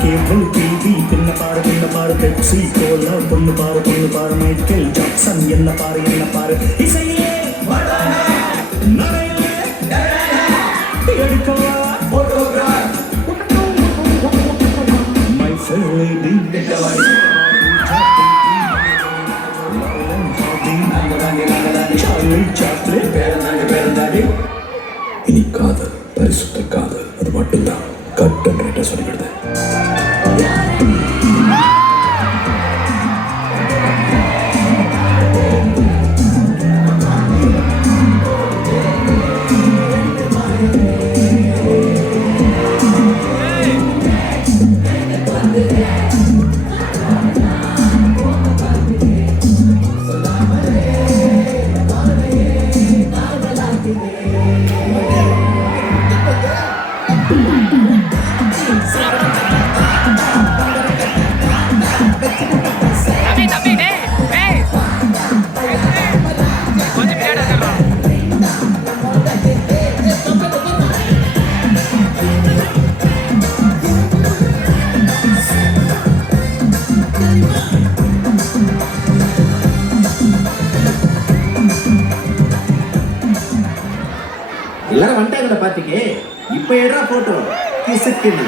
Cable TV பின்ன பாரு Pepsi Cola பொண்ணு பாரு மைக்கேல் ஜாக்சன் என்ன பாரு இசையே நரையிலே எடுக்கவா போட்டோகிராஃப் மை ஃபேர் லேடி இனி காதல் பரிசுத்த காதல் அது மட்டும்தான் கட்டன் ரைட்டா சொல்லிவிடுது. எல்லாரும் வந்துட்டாங்கடா பாத்திக்கு. இப்ப எடுறா போட்டோ கிசுக்குன்னு.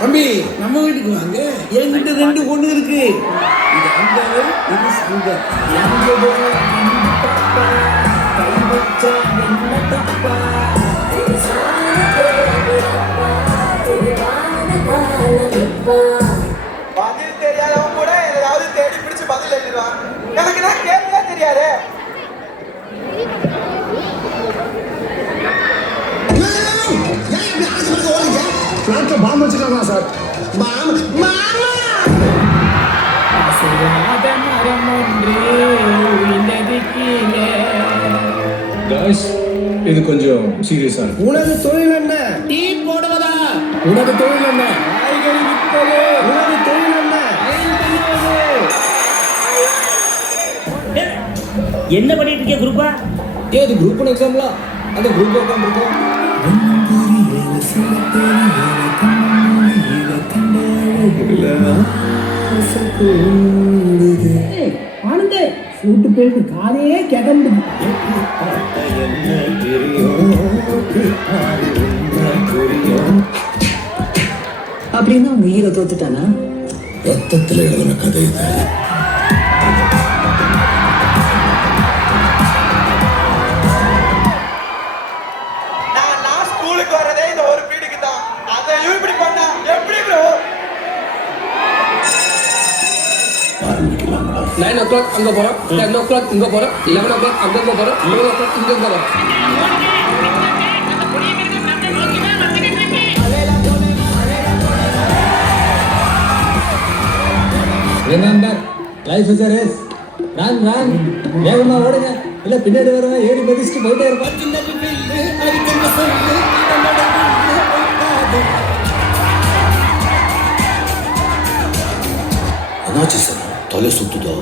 தம்பி நம்ம வீட்டுக்கு வாங்க. என்கிட்ட 2 பொண்ணு இருக்கு. இது அங்காரு, இது சங்கர். பதில் தெரியாதவங்க கூட ஏதாவது தேடி பிடிச்சு பதில் எழுதிடுவான். எனக்கு தான் கேட்கவே தெரியாது. பாம்பு வச்சுக்காங்களா சார்? Guys, இது கொஞ்சம் சீரியஸா இருக்கு. உனது தொழில் என்ன? டீ போடுவதா? உனது தொழில் என்ன? காய்கறி விற்பது. உனது தொழில் என்ன? அயன் பண்ணுவது. என்ன பண்ணிட்டு இருக்க குரூப்பா? ஏது குரூப் எக்ஸாம்ல அந்த குரூப் எக்ஸாம் இருக்கும். ஆனந்தே சூட்டு பேருக்கு காதே கிடந்து அப்படின்னு அவங்க ஹீரோ தோத்துட்டானா? ரத்தத்தில் எழுதின கதை இது. நான் ஸ்கூலுக்கு வரதே இந்த ஒரு பீரியடுக்கு தான். அதையும் இப்படி பண்ணா எப்படி ப்ரோ? 9 o'clock அங்க போறோம், 10 o'clock இங்க போறோம், 11 o'clock அங்க போறோம், 12 o'clock இங்க போறோம். Remember life is a race. Run run வேகமா ஓடுங்க, இல்ல பின்னாடி வரவங்க ஏறி மதிச்சுட்டு போயிட்டே இருப்பான். என்னாச்சு சார்? தலை சுத்துதா?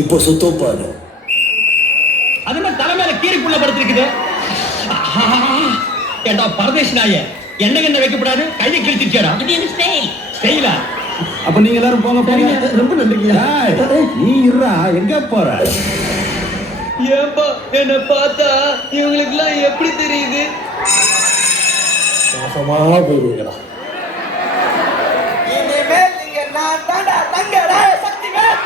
இப்போ சுத்தம் பாரு. அது மாதிரி தலைமையில கீரிக்குள்ள படுத்திருக்குது. ஏண்டா பரதேஷ் நாய, என்ன வைக்கப்படாது, கையை கிழிச்சிருச்சேடா. இது என்ன ஸ்டைல்? ஸ்டைலா? அப்ப நீங்க எல்லாரும் போங்க போங்க. ரொம்ப நன்றிங்க. நீ இருடா, எங்க போற? ஏன்பா என்ன பார்த்தா இவங்களுக்கு எல்லாம் எப்படி தெரியுது? மோசமா போயிருவீங்களா? இனிமேல் நீங்க நான் தாண்டா தங்கடா சக்திவேல்.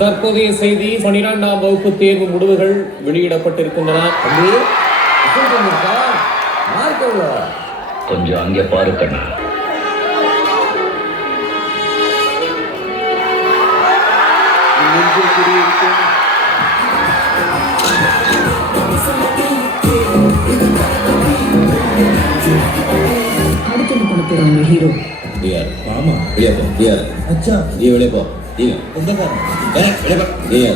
தற்போதைய செய்தி, 12ஆம் வகுப்பு தேர்வு முடிவுகள் வெளியிடப்பட்டிருக்கின்றன. கொஞ்சம் அங்கே பாரு கண்ணா. அடுத்து என்ன பண்ண போறாங்க ஹீரோ? மாமா வெளியே போ. அச்சா நீ வெளியே போ. நீங்க வெளியே போ. நீங்க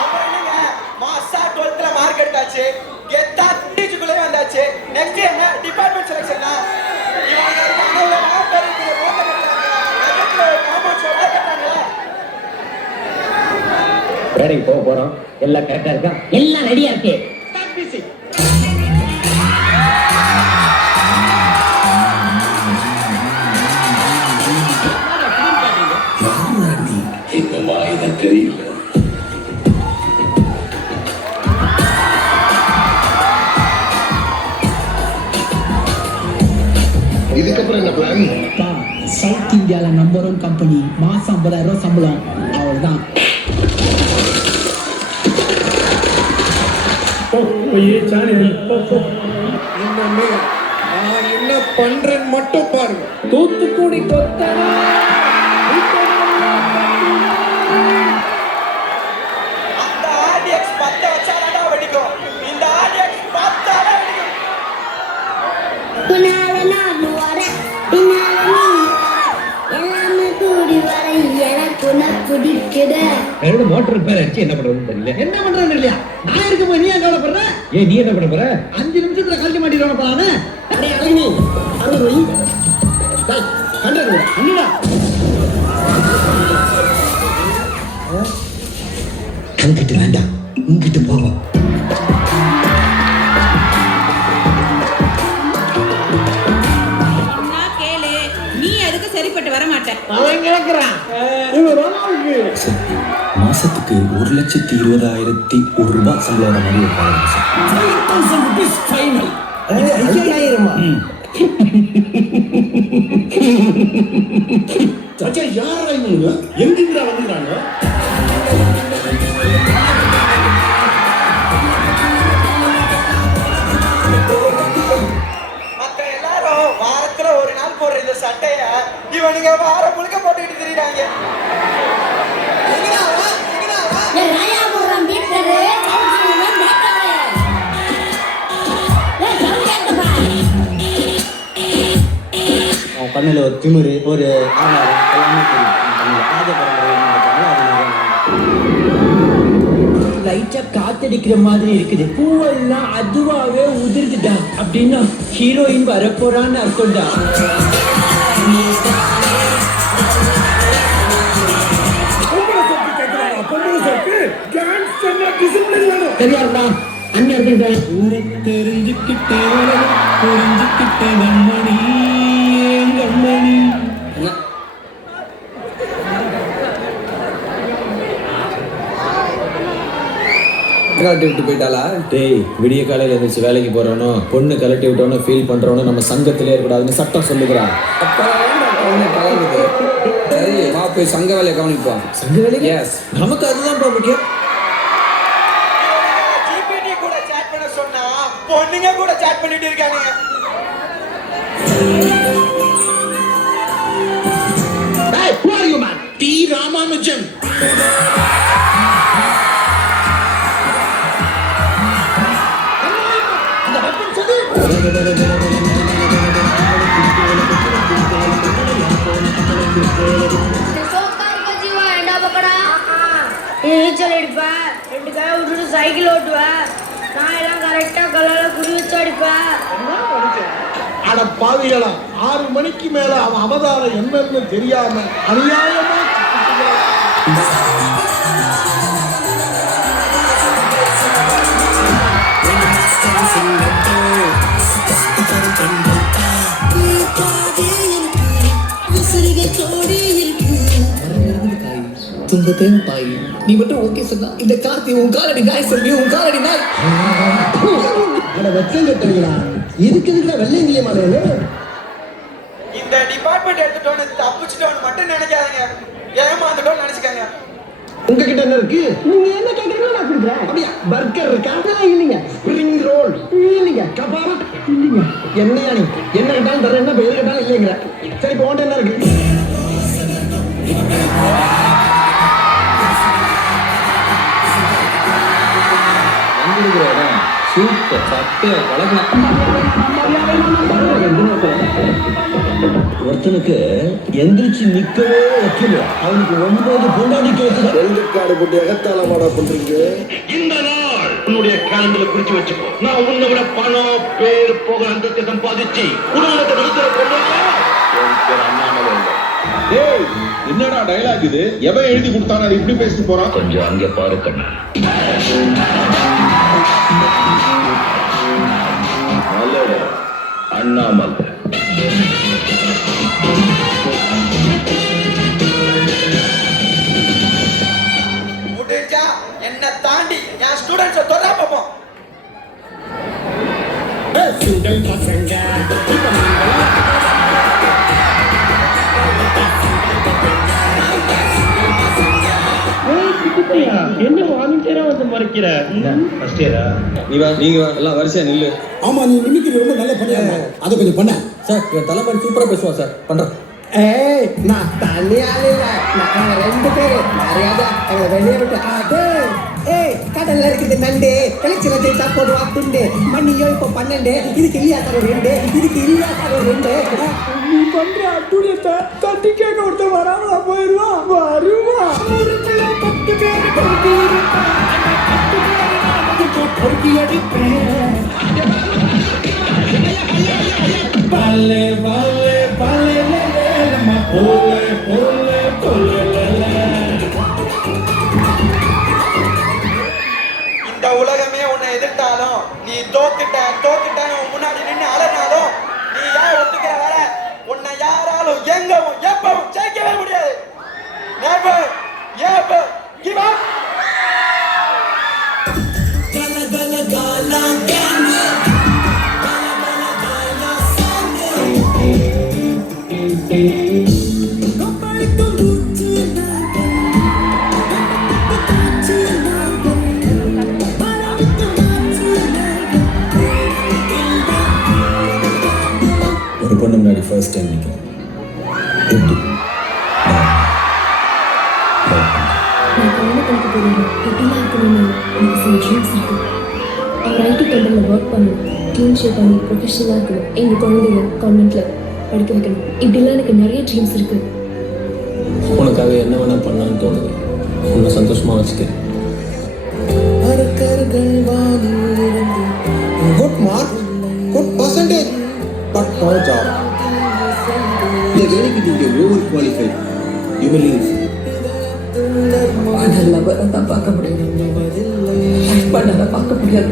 அப்புறம் என்னங்க மாசா 12th மார்க் எடுத்தாச்சு, கெத்தா டீச்சுக்குள்ளே வந்தாச்சு. நெக்ஸ்ட் என்ன டிபார்ட்மெண்ட் செலக்ஷனா? இவங்க இருக்காங்கல்ல, நான் பெரிய போட்ட கட்டாங்க. அதுக்கு காம்பவுண்ட் ஷோ கட்டாங்களே. வேலைக்கு போக போறோம். எல்லாம் கரெக்டா இருக்கா? எல்லாம் ரெடியா இருக்கு. தெரியல. இதுக்கப்புறம் என்ன பிளான்? சவுத் இந்தியால நம்பர் 1 கம்பெனி, மாசம் 50,000 ரூபாய் சம்பளம். அவ்வளவுதான். இன்னமே நான் என்ன பண்றேன்னு மட்டும் பாருங்க. தூத்துக்குடி கொத்தனா அந்த ஆர்டிஎக்ஸ் 10 வச்சாலடா வெடிக்கும். இந்த ஆர்டிஎக்ஸ் 10 ஆல வெடிக்கும். பின்னால நான் வரேன், பின்னால நீ வர, எல்லாமே கூடி வர எனக்கு உனக்கு பிடிக்குது. மோட்டர் ரிப்பேர் ஆச்சு, என்ன பண்றதுன்னு தெரியல. என்ன பண்றேன்னு இல்லையா? நான் இருக்க போய் நீ ஏன் கவலைப்படுற? ஏய், நீ என்ன பண்ண போற? 5 நிமிஷத்துல கழட்டி மாட்டிடுவான போலானே. அடே அழகினி, அங்க போய் டேய் 100 அண்ணா கல்கிட்ட வேண்டாம், உங்ககிட்ட போவோம். கேளு, நீ அதுக்கு சரிப்பட்டு வர மாட்டேன். அவன் கேக்குறான். மாசத்துக்கு 1,20,101 ரூபாய் சம்பளம் வர மாதிரி ஒரு பாருங்க சார். 5,000 rupees final. 5,000 யாரா இவங்க? எங்கிருந்தா வந்துக்கிறாங்க? சட்டைய இவனுங்க வாரம் முழுக்க போட்டுக்கிட்டு திரியுறாங்க. ஏய் ராயா போறான் வீட்லரு அவனுக்கு மேட்டாவே ஏய் சவுண்ட் பாய் அவன் கண்ணில் ஒரு திமிரு ஒரு ஆமாம் எல்லாமே தெரியும் ராஜ லைட்டா காத்தடிக்கிற மாதிரி இருக்குது. பூவெல்லாம் அதுவாகவே உதிர்ந்துட்டா அப்படின்னா ஹீரோயின் வரப்போறான்னு அர்த்தம்டா. தெரியாதுடா அண்ணன் இருக்கேன். ஊரை தெரிஞ்சுக்கிட்டேன் புரிஞ்சுக்கிட்டேன் கண்மணி கண்மணி. கலட்டி விட்டு போயிட்டாளா? டேய் விடிய காலையில் எழுந்திரிச்சு வேலைக்கு போறவனோ பொண்ணு கலட்டி விட்டவனோ ஃபீல் பண்றவனோ நம்ம சங்கத்திலே இருக்கக்கூடாதுன்னு சட்டம் சொல்லுகிறா. சரி வா போய் சங்க வேலையை கவனிப்போம். சங்க வேலைக்கு எஸ் நமக்கு அதுதான் முக்கியம். ஜிபிடி கூட சாட் பண்ண சொன்னா பொண்ணுங்க கூட சாட் பண்ணிட்டு இருக்காங்க. Hey, who are you, man? T. Ramanujan. சோக்கார் கஜிவா ஏண்டா பக்கடா நீச்சல் அடிப்பா 2 காய விட்டுட்டு சைக்கிள் ஓட்டுவா நான் எல்லாம் கரெக்டா கல்லால குறி வச்சு அடிப்பா. அட பாவிகளா 6 மணிக்கு மேல அவன் அவதாரம் என்னன்னு தெரியாம அநியாயமா துன்பத்தையும் பாய் நீ மட்டும் ஓகே சொன்னா இந்த கார்த்தி உன் காலடி நாய் சொல்லி உன் காலடி நாய் வெச்சம் கட்டுறீங்களா இதுக்கு வெள்ளையங்கிலிய மாலையில இந்த டிபார்ட்மெண்ட் எடுத்துட்டோன்னு தப்பிச்சிட்டோன்னு மட்டும் நினைக்காதீங்க. ஏமாந்துட்டோன்னு நினைச்சுக்காங்க. உங்ககிட்ட என்ன இருக்கு? நீங்க என்ன கேக்குறீங்களோ நான் கொடுக்குறேன். அப்படியா பர்கர் இருக்கா? இல்லைங்க. ஸ்ப்ரிங் ரோல் இல்லைங்க. கபாப் இல்லைங்க. என்னையா நீ என்ன கேட்டாலும் தரேன், என்ன பேர் கேட்டாலும் இல்லைங்கிற. சரி இப்போ உன்கிட்ட என்ன இருக்கு? வந்துருக்கிற இடம் சூப்பர் சட்டையை வளர்க்கலாம். ஒருத்தனுக்கு எந்திரிச்சு நிக்கவே வைக்கல. அவனுக்கு 9 பொண்டாடி கேட்குது. வெள்ளிக்காடு போட்டு எகத்தாளமாடா பண்றீங்க. இந்த நாள் உன்னுடைய கேலண்டர்ல குறிச்சு வச்சுக்கோ. நான் உன்னை விட பணம் பேர் போக அந்தத்தை சம்பாதிச்சு குடும்பத்தை நடத்துற பொண்ணு அண்ணாமலை இல்லை. டேய் என்னடா டயலாக் இது? எவன் எழுதி கொடுத்தானே அது இப்படி பேசிட்டு போறான்? கொஞ்சம் அங்க பாரு கண்ணா. நல்ல அண்ணாமலை முடிஞ்சா என்ன தாண்டி என் ஸ்டூடெண்ட்ஸை தொடரா பார்ப்போம். என்ன வாலண்டியரா வந்து மறைக்கிற? ஃபர்ஸ்ட் இயரா? நீங்க எல்லாம் வரிசையா நில்லு. ஆமா நீ நிமிக்கிறது ரொம்ப நல்ல பண்ணியா. அதை கொஞ்சம் பண்ண. சார் என் தலைமை சூப்பரா பேசுவான் சார். பண்றேன். ஏய் நான் தனியாலே இல்ல. நாங்க 2 பேரு மரியாதை எங்களை வெளியே விட்டு அது ஏய் கடல்ல இருக்குது நண்டு கழிச்சு வச்சு சாப்பிடுவா துண்டு மண்ணியோ இப்போ 12 இதுக்கு இல்லையா தர 2 இதுக்கு இல்லையா தர 2 நீ பண்ற அட்டுடியத்தை தட்டி கேட்க ஒருத்த வராமலா போயிடுவான் வருவா. ஊருக்குள்ள 10 பேர் பொறுக்கி அடிப்பேன். பாலே பாலே பாலே நம்ம போலே போலே போலே. இந்த உலகமே உன்னை எதிர்த்தாலும் நீ தோத்துட்டேன் முன்னாடி நின்று அலனாலும் நீ யார் ஒத்துக்கிற வர உன்னை யாராலும் எங்கவும் எப்பவும் ஜெயிக்கவே முடியாது. Never ever give up. ஒரு பொண்ணு முன்னாடி ஃபர்ஸ்ட் டைம் நிற்கிறேன். நான் கல்யாணம் பண்ணிக்க போகிறேன் எப்படிலாம் இருக்கணும்னு எனக்கு சில ட்ரீம்ஸ் இருக்கு. அவர் ஐடி கம்பெனியில் ஒர்க் பண்ணணும், க்ளீன் ஷேப் பண்ணி ப்ரொஃபஷனலாக இருக்கணும், எங்கள் குழந்தைங்க கான்வென்ட்டில் படிக்க வைக்கணும். இப்படிலாம் எனக்கு நிறைய ட்ரீம்ஸ் இருக்கு. உனக்காக என்ன வேணா பண்ணலான்னு தோணுது. உன்னை சந்தோஷமா வச்சுக்க. Good mark, good percentage, but no job. இந்த வேலைக்கு நீங்க overqualified. You will leave. அதெல்லாம் தான் பார்க்க முடியும், பண்ணதை பார்க்க முடியாது.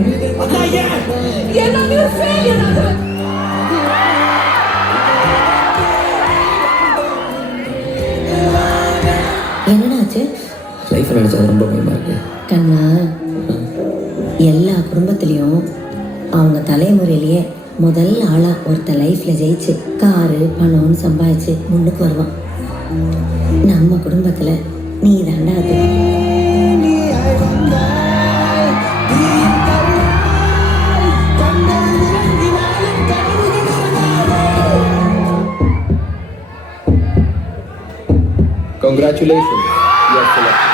என்னடாச்சு? லைஃப் நினைச்சா ரொம்ப பயமா இருக்கு. கண்ணா, எல்லா குடும்பத்திலையும் அவங்க தலைமுறையிலேயே முதல் ஆளா ஒருத்த லைஃப்ல ஜெயிச்சு காரு பணம்னு சம்பாதிச்சு முன்னுக்கு வருவான். நம்ம குடும்பத்துல நீ தாண்டா அது. Congratulations, you are selected.